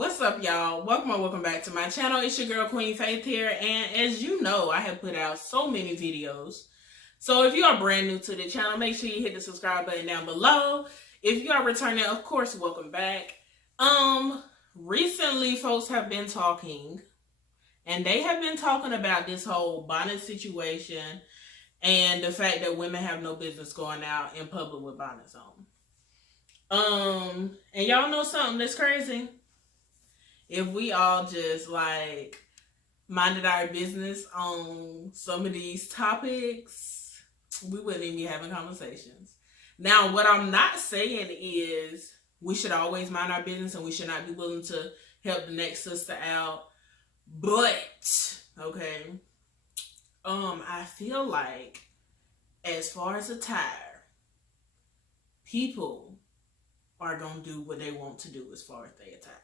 What's up, y'all? Welcome back to my channel. It's your girl Queen Faith here, and as you know, I have put out so many videos. So if you are brand new to the channel, make sure you hit the subscribe button down below. If you are returning, of course, welcome back. Recently folks have been talking, and they have been talking about this whole bonnet situation and the fact that women have no business going out in public with bonnets on. And y'all know something that's crazy? If we all just minded our business on some of these topics, we wouldn't even be having conversations. Now, what I'm not saying is we should always mind our business and we should not be willing to help the next sister out. But, okay, I feel like as far as attire, people are going to do what they want to do as far as they attire.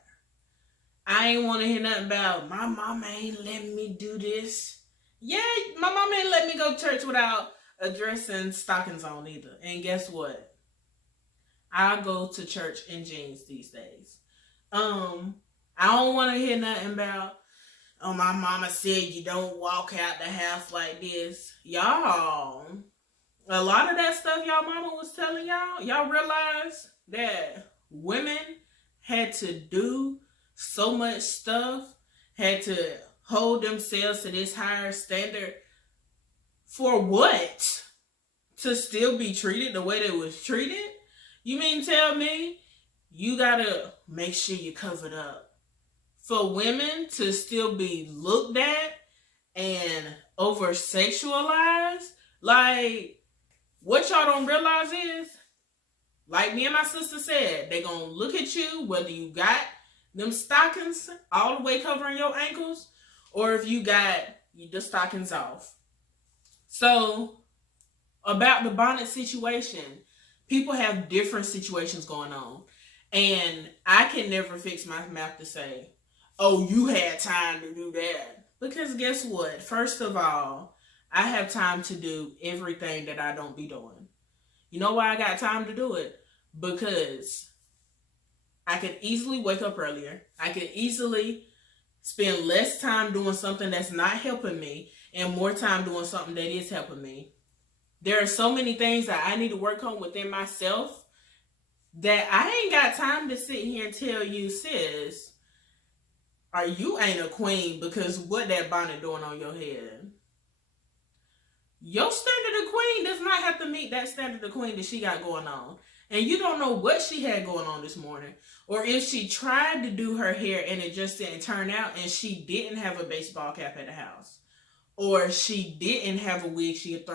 I ain't want to hear nothing about my mama ain't letting me do this. Yeah, my mama ain't letting me go to church without a dress and stockings on either. And guess what? I go to church in jeans these days. I don't want to hear nothing about, oh, my mama said you don't walk out the house like this. Y'all, a lot of that stuff y'all mama was telling y'all realize that women had to do so much stuff, had to hold themselves to this higher standard for what? To still be treated the way they was treated? You mean tell me you gotta make sure you covered up for women to still be looked at and over sexualized? Like, what y'all don't realize is, like me and my sister said, they gonna look at you whether you got them stockings all the way covering your ankles, or if you got the stockings off. So, about the bonnet situation, people have different situations going on. And I can never fix my mouth to say, oh, you had time to do that. Because guess what? First of all, I have time to do everything that I don't be doing. You know why I got time to do it? Because I could easily wake up earlier. I could easily spend less time doing something that's not helping me and more time doing something that is helping me. There are so many things that I need to work on within myself that I ain't got time to sit here and tell you, sis, or you ain't a queen because what that bonnet doing on your head. Your standard of queen does not have to meet that standard of queen that she got going on. And you don't know what she had going on this morning. Or if she tried to do her hair and it just didn't turn out and she didn't have a baseball cap at the house. Or she didn't have a wig she could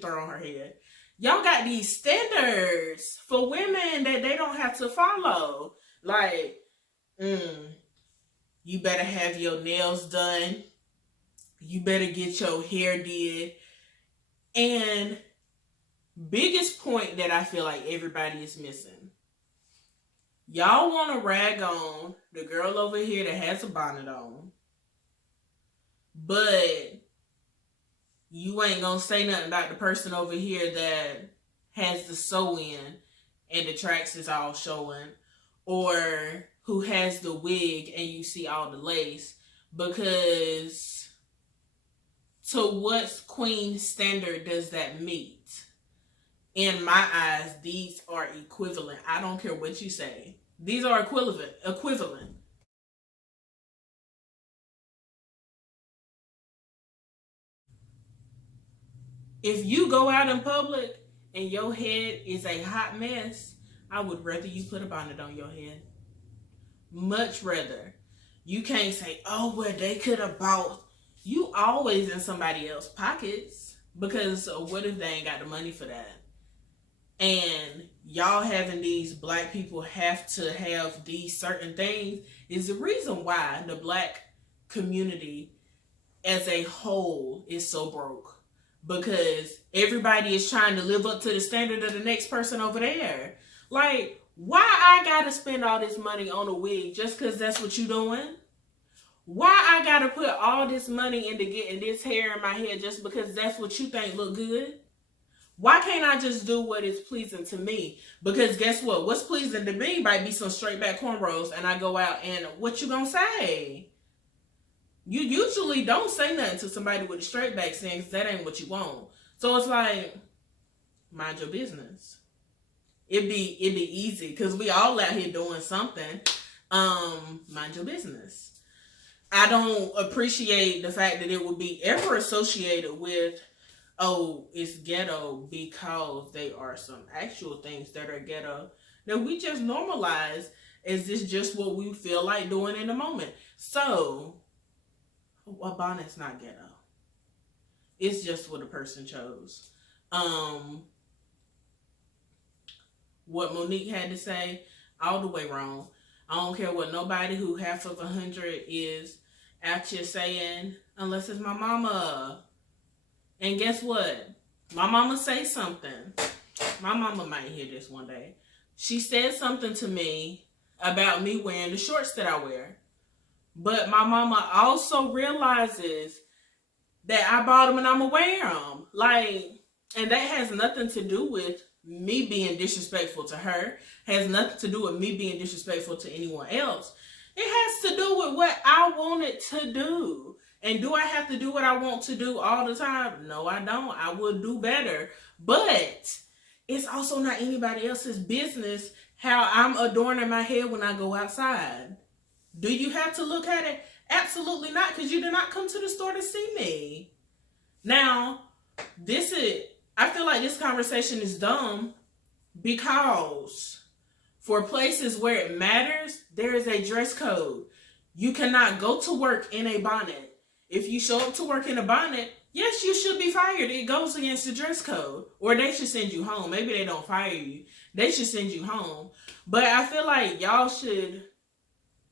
throw on her head. Y'all got these standards for women that they don't have to follow. Like, you better have your nails done. You better get your hair did. And biggest point that I feel like everybody is missing. Y'all want to rag on the girl over here that has a bonnet on, but you ain't gonna say nothing about the person over here that has the sew-in and the tracks is all showing, or who has the wig and you see all the lace. Because to what queen standard does that meet? In my eyes, these are equivalent. I don't care what you say. These are equivalent. If you go out in public and your head is a hot mess, I would rather you put a bonnet on your head. Much rather. You can't say, oh, well, they could have bought. You always in somebody else's pockets, because what if they ain't got the money for that? And y'all having these black people have to have these certain things is the reason why the black community as a whole is so broke. Because everybody is trying to live up to the standard of the next person over there. Like, why I gotta spend all this money on a wig just because that's what you doing? Why I gotta put all this money into getting this hair in my head just because that's what you think look good? Why can't I just do what is pleasing to me? Because guess what? What's pleasing to me might be some straight back cornrows, and I go out and what you gonna say? You usually don't say nothing to somebody with a straight back since that ain't what you want. So it's like, mind your business. It'd be easy because we all out here doing something. Mind your business. I don't appreciate the fact that it would be ever associated with, oh, it's ghetto, because there are some actual things that are ghetto that we just normalize as this just what we feel like doing in the moment. So, a bonnet's not ghetto. It's just what a person chose. What Monique had to say, all the way wrong. I don't care what nobody who half of 100 is out here saying, unless it's my mama. And guess what? My mama say something. My mama might hear this one day. She said something to me about me wearing the shorts that I wear. But my mama also realizes that I bought them and I'm gonna wear them. Like, and that has nothing to do with me being disrespectful to her. Has nothing to do with me being disrespectful to anyone else. It has to do with what I wanted to do. And do I have to do what I want to do all the time? No, I don't. I will do better. But it's also not anybody else's business how I'm adorning my hair when I go outside. Do you have to look at it? Absolutely not, because you did not come to the store to see me. Now, I feel like this conversation is dumb because for places where it matters, there is a dress code. You cannot go to work in a bonnet. If you show up to work in a bonnet, yes, you should be fired. It goes against the dress code. Or they should send you home. Maybe they don't fire you. They should send you home. But I feel like y'all should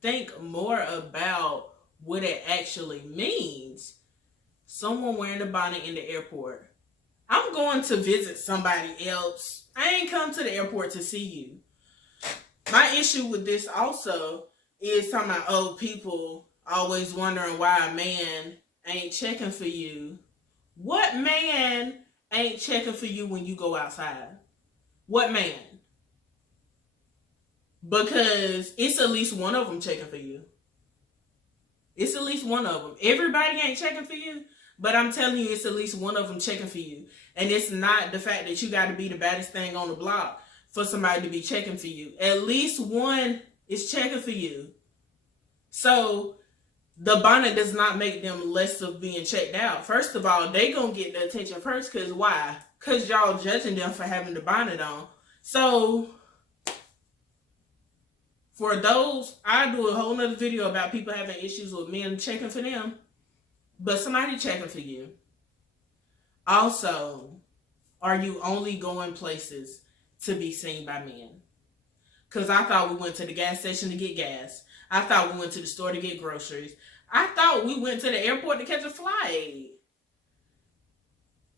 think more about what it actually means. Someone wearing a bonnet in the airport. I'm going to visit somebody else. I ain't come to the airport to see you. My issue with this also is talking about old people always wondering why a man ain't checking for you. What man ain't checking for you when you go outside? What man? Because it's at least one of them checking for you. It's at least one of them. Everybody ain't checking for you, but I'm telling you, it's at least one of them checking for you. And it's not the fact that you got to be the baddest thing on the block for somebody to be checking for you. At least one is checking for you. So the bonnet does not make them less of being checked out. First of all, they gonna get the attention first, because why? Because y'all judging them for having the bonnet on. So for those, I do a whole nother video about people having issues with men checking for them. But somebody checking for you. Also, are you only going places to be seen by men? Because I thought we went to the gas station to get gas. I thought we went to the store to get groceries. I thought we went to the airport to catch a flight.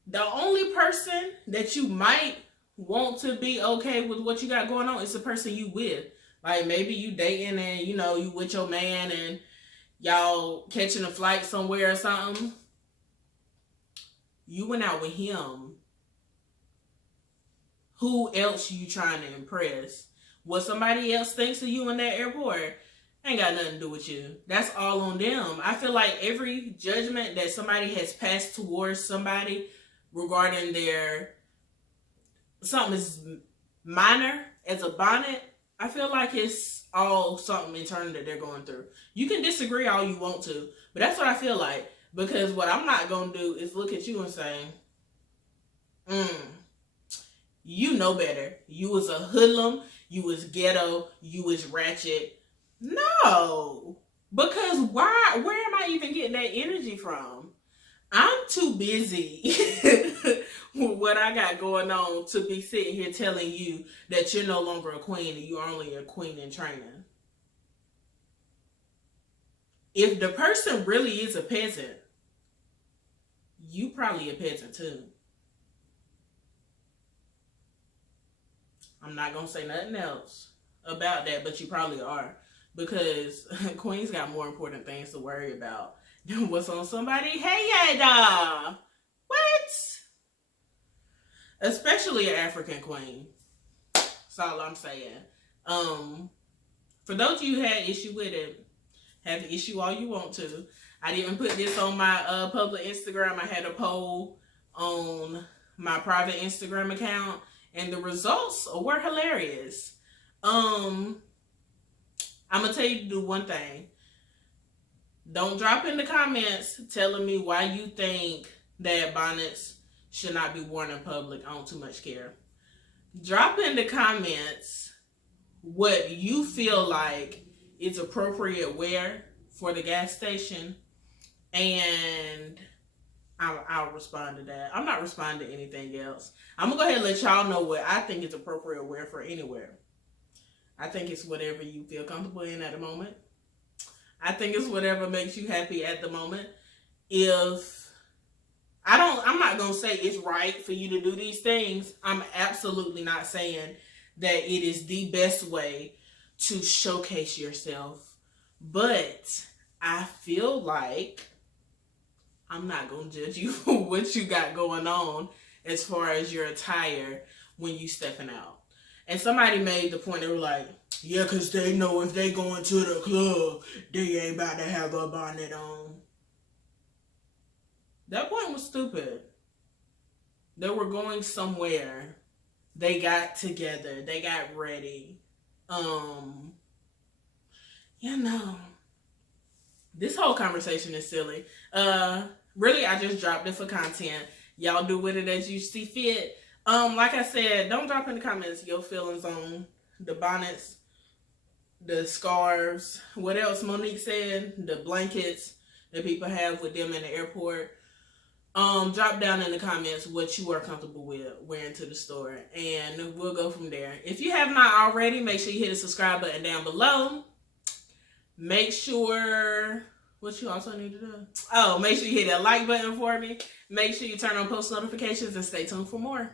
The only person that you might want to be okay with what you got going on is the person you with. Like maybe you dating and you with your man and y'all catching a flight somewhere or something. You went out with him. Who else you trying to impress? What somebody else thinks of you in that airport ain't got nothing to do with you. That's all on them. I feel like every judgment that somebody has passed towards somebody regarding their something is minor as a bonnet, I feel like it's all something internal that they're going through. You can disagree all you want to, but that's what I feel like. Because what I'm not going to do is look at you and say, you know better. You was a hoodlum. You was ghetto. You was ratchet. No. Because why? Where am I even getting that energy from? I'm too busy with what I got going on to be sitting here telling you that you're no longer a queen and you're only a queen in training. If the person really is a peasant, you probably a peasant too. I'm not going to say nothing else about that, but you probably are. Because queens got more important things to worry about than what's on somebody. Hey, yeah, what? especially an African queen. That's all I'm saying. For those of you who had issue with it, have the issue all you want to. I didn't put this on my public Instagram. I had a poll on my private Instagram account, and the results were hilarious. I'm gonna tell you to do one thing. Don't drop in the comments telling me why you think that bonnets should not be worn in public. I don't too much care. Drop in the comments what you feel like is appropriate wear for the gas station, and I'll respond to that. I'm not responding to anything else. I'm gonna go ahead and let y'all know what I think is appropriate wear for anywhere. I think it's whatever you feel comfortable in at the moment. I think it's whatever makes you happy at the moment. I'm not gonna say it's right for you to do these things. I'm absolutely not saying that it is the best way to showcase yourself. But I feel like I'm not going to judge you for what you got going on as far as your attire when you stepping out. And somebody made the point, they were like, yeah, because they know if they going to the club, they ain't about to have a bonnet on. That point was stupid. They were going somewhere. They got together. They got ready. This whole conversation is silly. Really, I just dropped it for content. Y'all do with it as you see fit. Like I said, don't drop in the comments your feelings on the bonnets, the scarves, what else Monique said, the blankets that people have with them in the airport. Drop down in the comments what you are comfortable with wearing to the store, and we'll go from there. If you have not already, make sure you hit the subscribe button down below. Make sure, what you also need to do? Oh, make sure you hit that like button for me. Make sure you turn on post notifications and stay tuned for more.